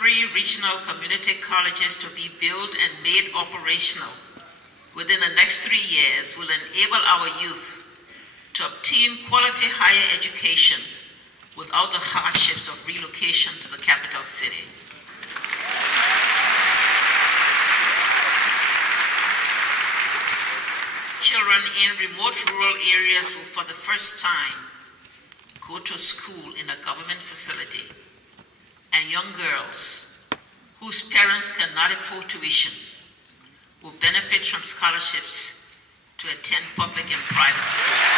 3 regional community colleges to be built and made operational within the next 3 years will enable our youth to obtain quality higher education without the hardships of relocation to the capital city. Children in remote rural areas will for the first time go to school in a government facility, and young girls whose parents cannot afford tuition will benefit from scholarships to attend public and private schools.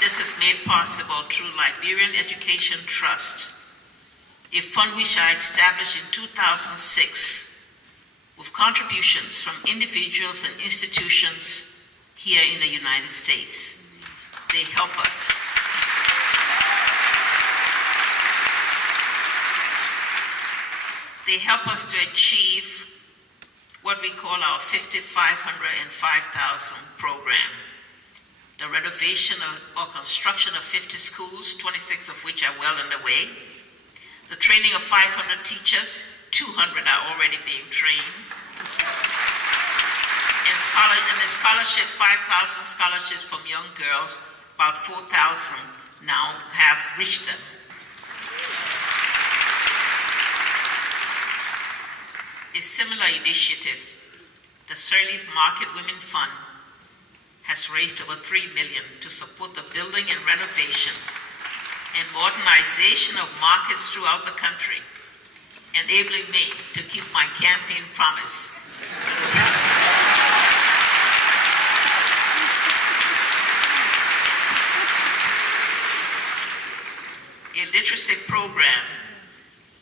This is made possible through Liberian Education Trust, a fund which I established in 2006 with contributions from individuals and institutions here in the United States. They help us. They help us to achieve what we call our 5,500 and 5,000 program. The renovation or construction of 50 schools, 26 of which are well underway. The training of 500 teachers, 200 are already being trained. And the scholarship, 5,000 scholarships from young girls, about 4,000 now have reached them. A similar initiative, the Sirleaf Market Women Fund, has raised over $3 million to support the building and renovation and modernization of markets throughout the country, enabling me to keep my campaign promise. A literacy program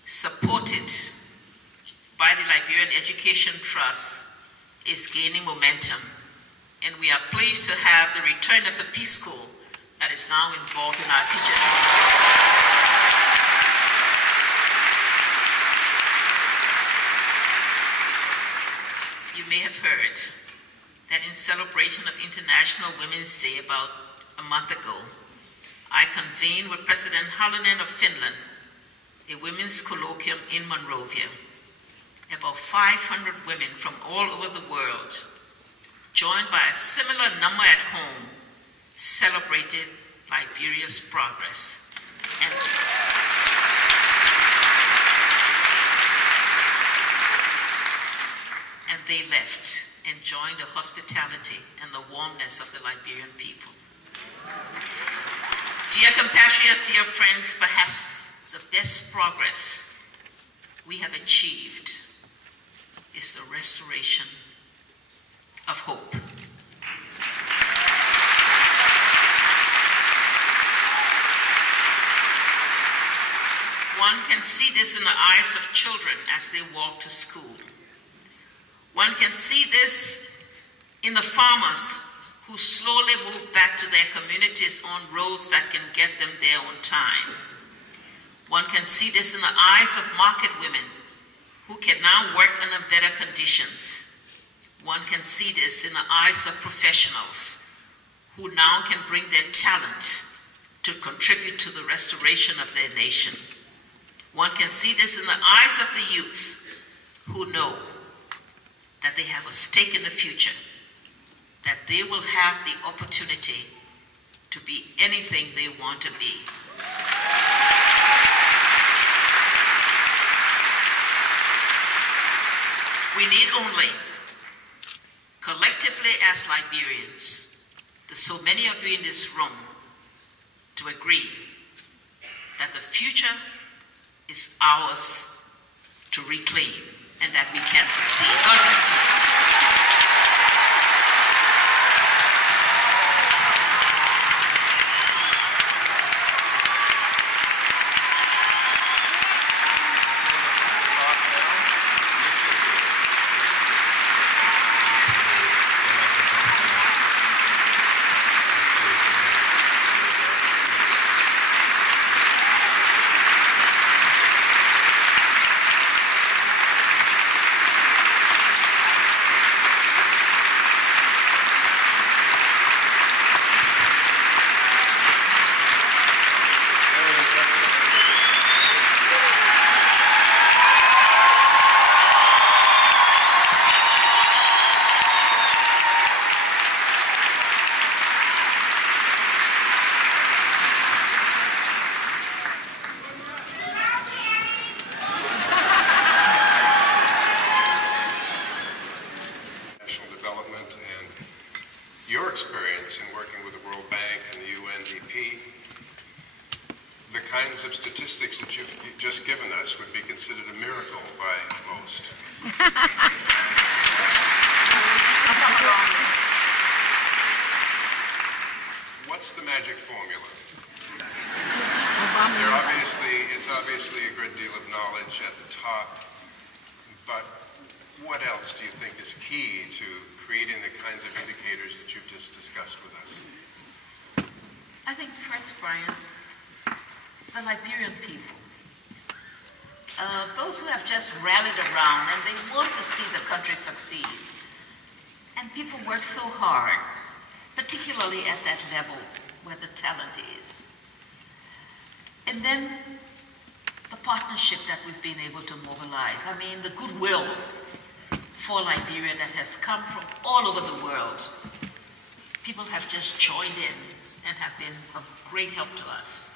supported by the Liberian Education Trust is gaining momentum, and we are pleased to have the return of the Peace School that is now involved in our teachers. You may have heard that in celebration of International Women's Day about a month ago, I convened with President Halonen of Finland a women's colloquium in Monrovia. About 500 women from all over the world, joined by a similar number at home, celebrated Liberia's progress. And they left, enjoying the hospitality and the warmness of the Liberian people. Dear compatriots, dear friends, perhaps the best progress we have achieved is the restoration of hope. One can see this in the eyes of children as they walk to school. One can see this in the farmers who slowly move back to their communities on roads that can get them there on time. One can see this in the eyes of market women who can now work under better conditions. One can see this in the eyes of professionals who now can bring their talents to contribute to the restoration of their nation. One can see this in the eyes of the youths who know that they have a stake in the future, that they will have the opportunity to be anything they want to be. We need only, collectively as Liberians, there's so many of you in this room, to agree that the future is ours to reclaim and that we can succeed. God bless you. experience in working with the World Bank and the UNDP, the kinds of statistics that you've just given us would be considered a miracle by most. What's the magic formula? It's obviously a great deal of knowledge at the top, but what else do you think is key to creating the kinds of indicators that you've just discussed with us? I think first, Brian, the Liberian people, those who have just rallied around and they want to see the country succeed. And people work so hard, particularly at that level where the talent is. And then the partnership that we've been able to mobilize. I mean, the goodwill for Liberia that has come from all over the world. People have just joined in and have been of great help to us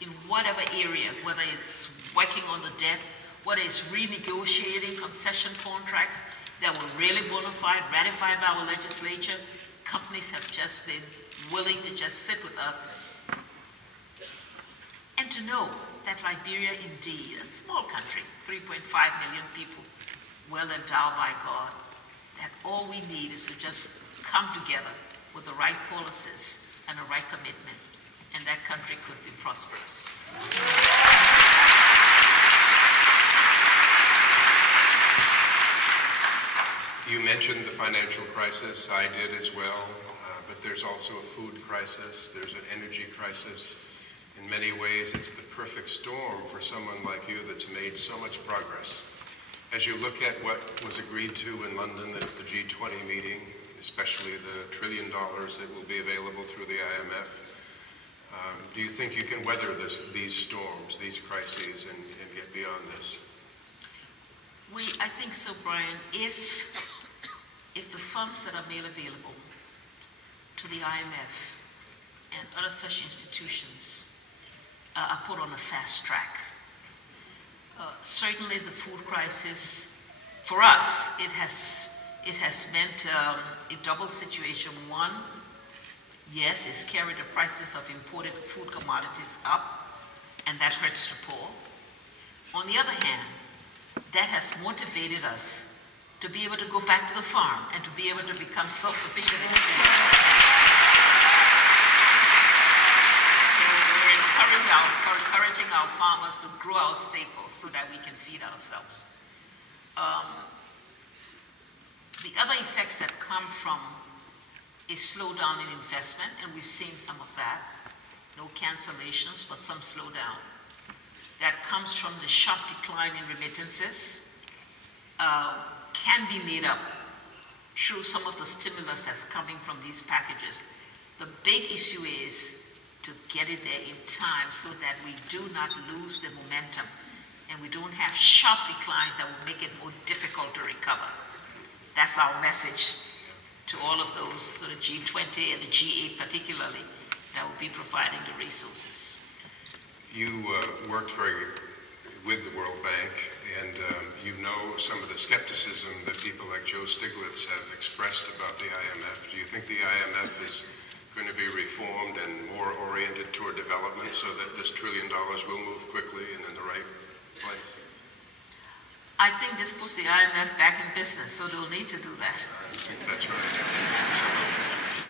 in whatever area, whether it's working on the debt, whether it's renegotiating concession contracts that were really bona fide, ratified by our legislature. Companies have just been willing to just sit with us and to know that Liberia indeed, a small country, 3.5 million people, well endowed by God, that all we need is to just come together with the right policies and the right commitment, and that country could be prosperous. You mentioned the financial crisis. I did as well, but there's also a food crisis. There's an energy crisis. In many ways, it's the perfect storm for someone like you that's made so much progress. As you look at what was agreed to in London at the G20 meeting, especially the $1 trillion that will be available through the IMF, do you think you can weather these storms, these crises, and get beyond this? I think so, Brian. If the funds that are made available to the IMF and other such institutions are put on a fast track, certainly the food crisis, for us, it has meant a double situation. One, yes, it's carried the prices of imported food commodities up, and that hurts the poor. On the other hand, that has motivated us to be able to go back to the farm and to be able to become self-sufficient in food. So we're encouraging our farmers to grow our staples so that we can feed ourselves. The other effects that come from a slowdown in investment, and we've seen some of that, no cancellations, but some slowdown, that comes from the sharp decline in remittances, can be made up through some of the stimulus that's coming from these packages. The big issue is to get it there in time so that we do not lose the momentum and we don't have sharp declines that will make it more difficult to recover. That's our message to all of those, to the G20 and the G8 particularly, that will be providing the resources. You worked with the World Bank, and you know some of the skepticism that people like Joe Stiglitz have expressed about the IMF. Do you think the IMF is going to be reformed and more oriented toward development so that this $1 trillion will move quickly and in the right place? I think this puts the IMF back in business, so they'll need to do that. I think that's right.